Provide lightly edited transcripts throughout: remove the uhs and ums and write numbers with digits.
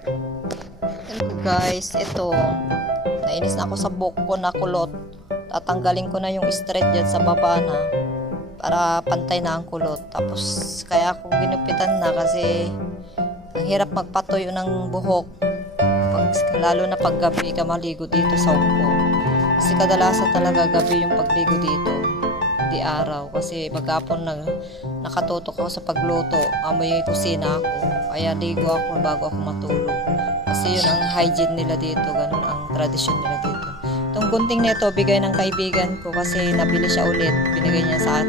Hello guys, ito nainis na ako sa buhok ko na kulot. Tatanggalin ko na yung straight dyan sa baba na para pantay na ang kulot. Tapos kaya ako ginupitan na kasi ang hirap magpatuyo ng buhok lalo na pag gabi ka maligo dito sa upo. Kasi kadalasan talaga gabi yung pagligo dito, di araw. Kasi maghapon nakatutok ako sa pagluto, amoy kusina ako, kaya ligo ako bago ako matulog. Kasi yun ang hygiene nila dito, ganun ang tradisyon nila dito. Itong gunting na ito, bigay ng kaibigan ko kasi nabili siya ulit. Binigay niya sa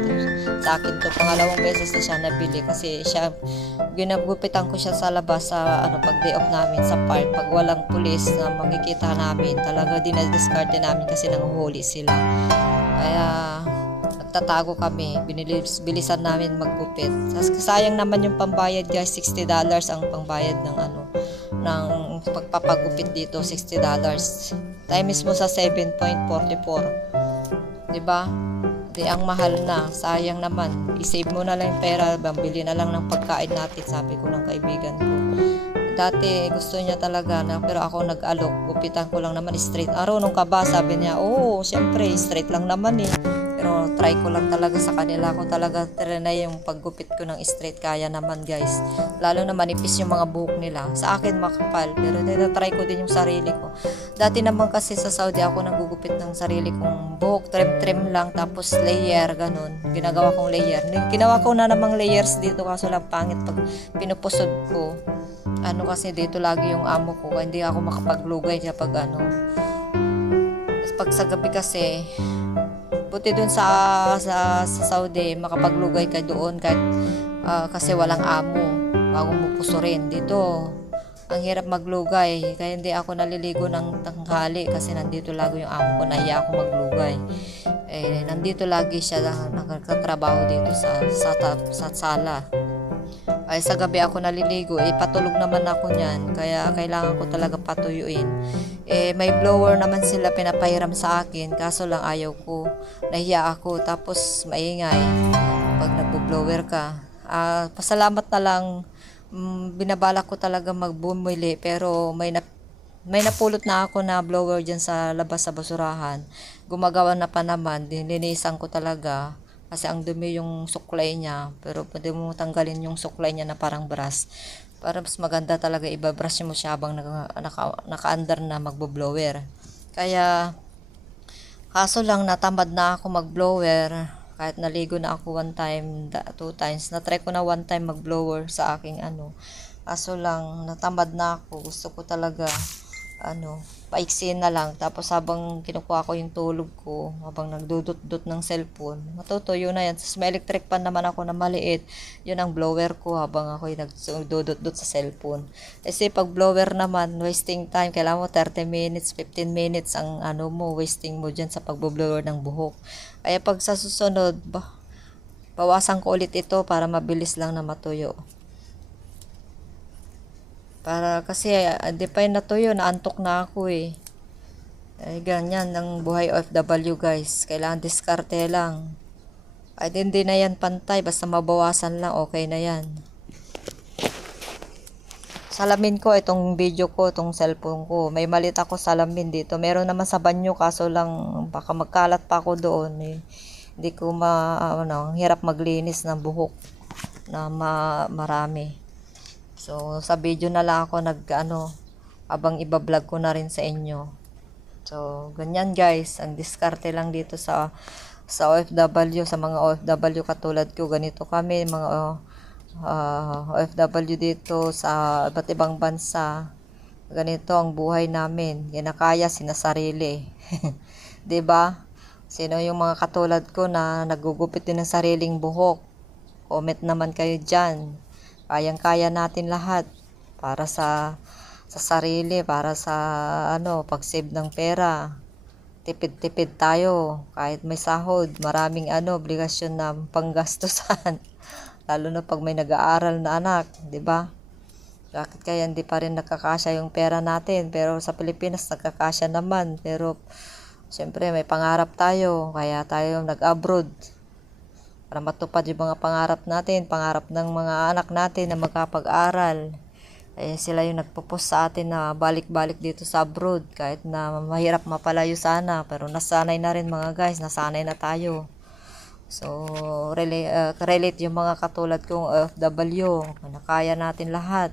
akin to. Pangalawang beses na siya nabili kasi siya, ginagupitan ko siya sa labas sa pag day off namin sa park. Pag walang pulis na makikita namin, talaga dinadiskarte namin kasi nanguhuli sila. Kaya nagtatago kami, bilisan namin maggupit. Sayang naman yung pambayad guys, $60 ang pambayad ng pagpapagupit dito, $60. Times mo sa 7.44. 'Di ba? Di ang mahal na, sayang naman. I-save mo na lang yung pera, bili na lang ng pagkain natin, sabi ko ng kaibigan ko. Dati gusto niya talaga na, pero ako nag-alok, gupitan ko lang naman straight. Nung ka ba? Sabi niya, oo, syempre straight lang naman eh. Pero try ko lang talaga sa kanila. Ako talaga trinay yung paggupit ko ng straight. Kaya naman guys. Lalo na manipis yung mga buhok nila. Sa akin makapal. Pero try ko din yung sarili ko. Dati naman kasi sa Saudi ako nagugupit ng sarili kong buhok. Trim lang. Tapos layer. Ganun. Ginagawa kong layer. Ginawa ko na namang layers dito. Kaso lang pangit pag pinupusod ko. Kasi dito lagi yung amo ko. Hindi ako makapaglugay kapag pag sa gabi kasi buti dun sa Saudi makapaglugay ka doon kahit kasi walang amo bago mo pusurin. Dito ang hirap maglugay kaya hindi ako naliligo ng tanghali kasi nandito lagi yung amo ko, nahiya ako maglugay. Nandito lagi siya nagtatrabaho dito sa sala. Ay sa gabi ako naliligo, patulog naman ako niyan, kaya kailangan ko talaga patuyuin. May blower naman sila pinapahiram sa akin, kaso lang ayaw ko, nahiya ako, tapos maingay pag nagbo-blower ka. Pasalamat na lang, binabalak ko talaga magbumili, pero may napulot na ako na blower dyan sa labas sa basurahan. Gumagawa na pa naman, dininisan ko talaga. Kasi ang dumi yung suklay niya, pero pwede mo tanggalin yung suklay niya na parang brush. Para mas maganda talaga, ibabrush mo siya habang naka-under na magbo-blower. Kaya, kaso lang natamad na ako mag-blower. Kahit naligo na ako 1 time, 2 times. Na-try ko na 1 time mag-blower sa aking Kaso lang, natamad na ako. Gusto ko talaga, paiksin na lang. Tapos habang kinukuha ko yung tulog ko, habang nagdudot-dot ng cellphone, matutuyo na yan. Tapos may electric pan naman ako na maliit. Yun ang blower ko habang ako nagdudot-dot sa cellphone. Kasi pag blower naman, wasting time. Kailangan mo 30 minutes, 15 minutes ang wasting mo dyan sa pagbo-blower ng buhok. Kaya pag sa susunod, bawasan ko ulit ito para mabilis lang na matuyo. Kasi di pa yun natuyo, naantok na ako eh. Ganyan ang buhay OFW guys. Kailangan diskarte lang. Hindi na yan pantay, basta mabawasan lang, okay na yan. Salamin ko, itong video ko, itong cellphone ko, may malit ako salamin dito. Meron naman sa banyo, kaso lang baka magkalat pa ako doon eh. Hindi ko ang hirap maglinis ng buhok na marami. So, sa video na lang ako habang iba-vlog ko na rin sa inyo. So, ganyan guys, ang diskarte lang dito sa OFW, sa mga OFW katulad ko. Ganito kami, mga OFW dito sa iba't ibang bansa. Ganito ang buhay namin. Kinakaya, sinasarili. 'Di ba? Sino yung mga katulad ko na nagugupit din ng sariling buhok? Comment naman kayo dyan. Kayang-kaya natin lahat para sa sarili, para sa pag-save ng pera. Tipid-tipid tayo kahit may sahod, maraming obligasyon na panggastusan. Lalo na pag may nag-aaral na anak, 'di ba? Bakit kaya hindi pa rin nakakasya yung pera natin? Pero sa Pilipinas nakakasya naman, pero siyempre may pangarap tayo, kaya tayo nag-abroad. Para matupad yung mga pangarap natin, pangarap ng mga anak natin na magkapag-aral. Eh, sila yung nagpo-post sa atin na balik-balik dito sa abroad kahit na mahirap mapalayo sana, pero nasanay na rin mga guys, nasanay na tayo. So, relate yung mga katulad kong OFW, na kaya natin lahat.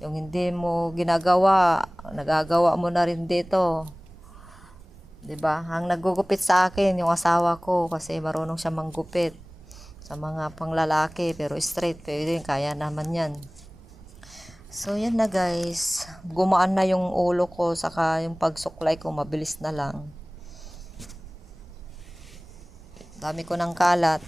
Yung hindi mo ginagawa, nagagawa mo na rin dito. 'Di ba? Ang naggugupit sa akin yung asawa ko kasi marunong siya manggupit sa mga panglalaki, pero straight pwede, kaya naman 'yan. So, yan na guys. Gumaan na yung ulo ko, saka yung pagsuklay ko mabilis na lang. Dami ko ng kalat.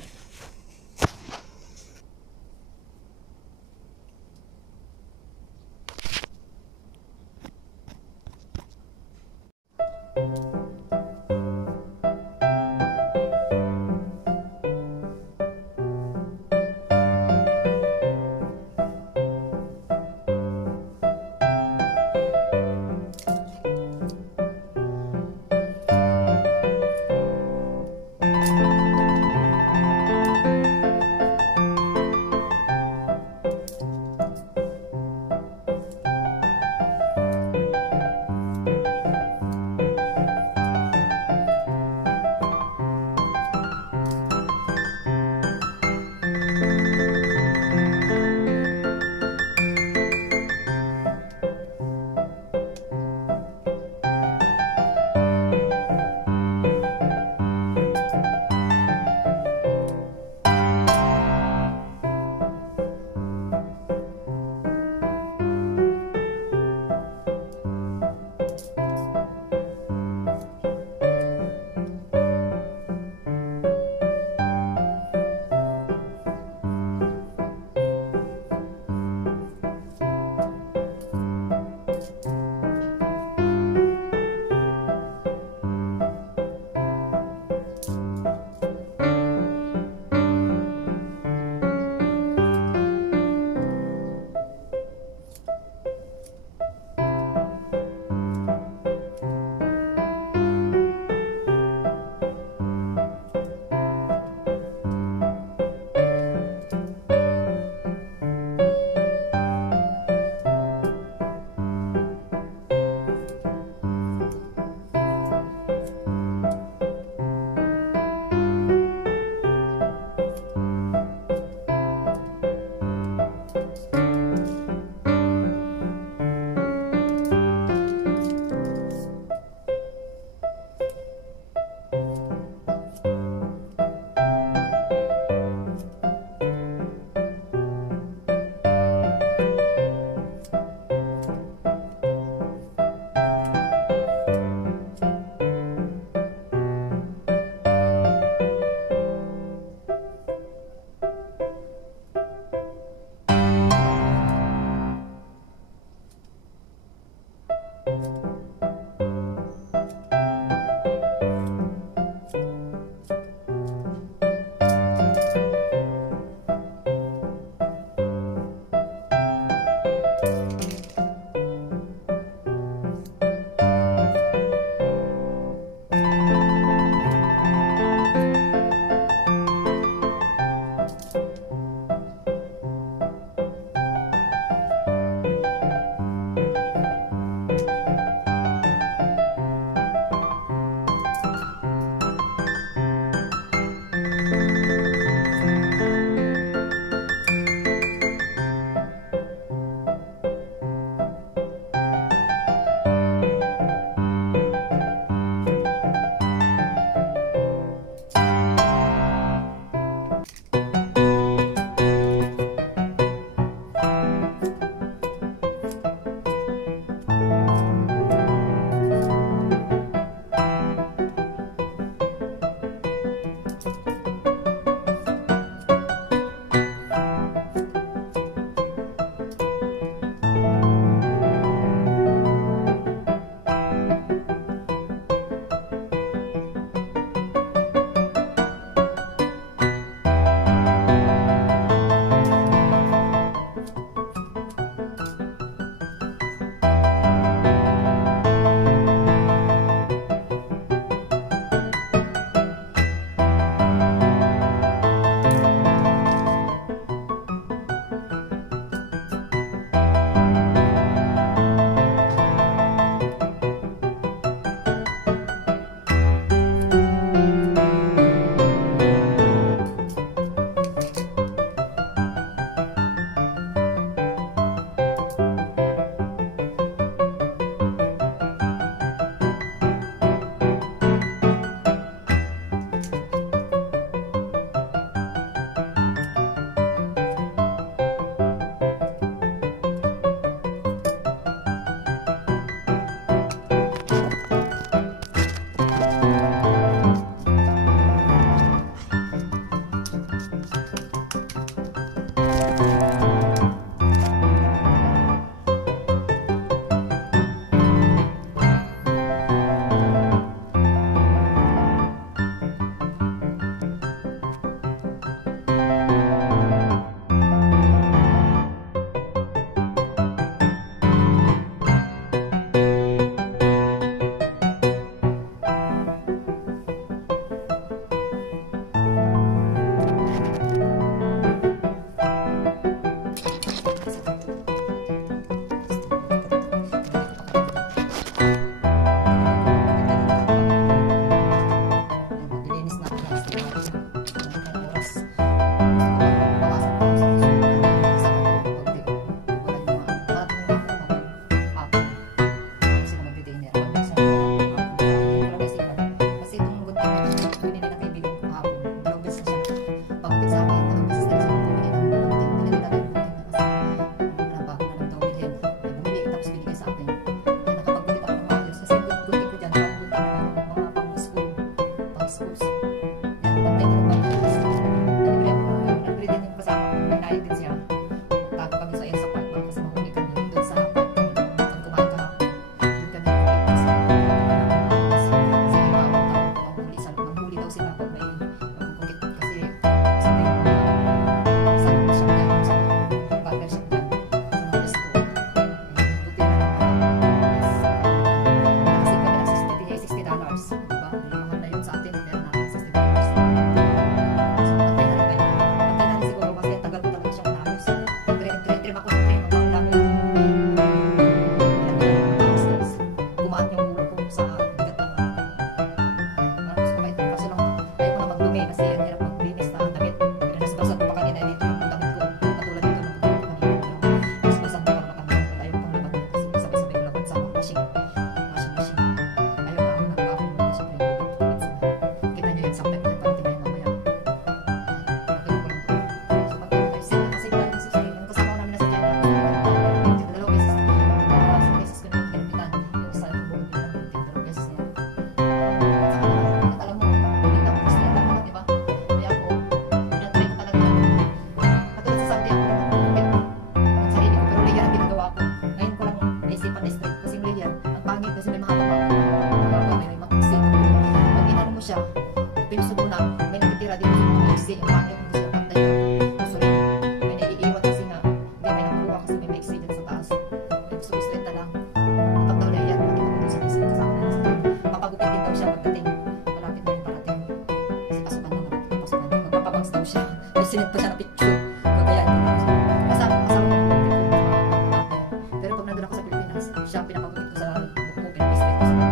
Siya ang pinakabukit ko sa buko, pinag-straight ko sa kanya.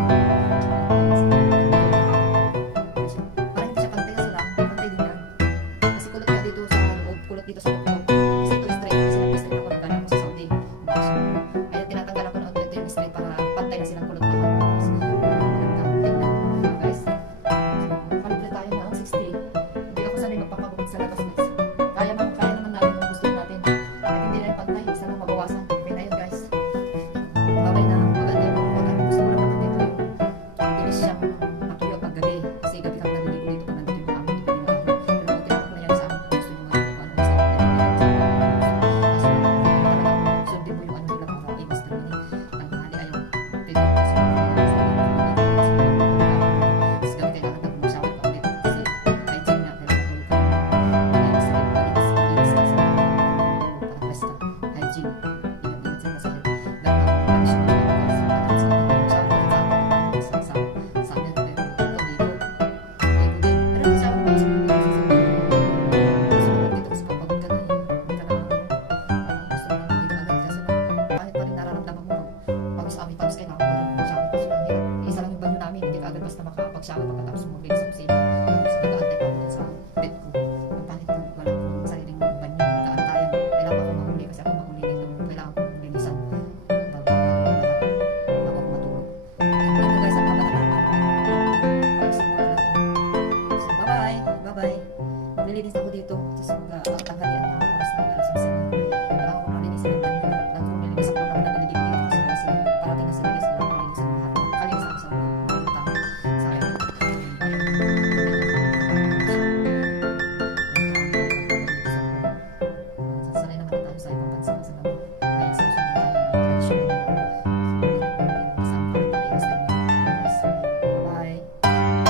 Parang hindi siya pantay kasi lang, pantay din yan. Kasi kulot nga dito sa loob, kulot dito sa loob. Kasi ito straight, kasi nag-straight ako ng ganyan ko sa Saudi. Kaya tinatanggalan ko na ito yung straight para pantay na silang kulot dito. Guys, so palibre tayo na ang 60. Hindi ako sanay magpapabukit sa labas guys. Kaya naman natin kung gusto natin. At hindi na yung pantay, isa lang mabawasan. Okay na yun guys. Babay na maganda yung pagkukutan. Gusto ko lang naman dito yung bilis siyang matuyo pag gabi. Kasi gabi kami naliligo dito kung nandito yung mga amin. Pero tinawag ko na yan sa amin kung gusto nyo mga kung ano sa amin. Sundin mo yung ano nila para i-mas termini. Tanghali ayaw. Tignan ko kasi pawis kay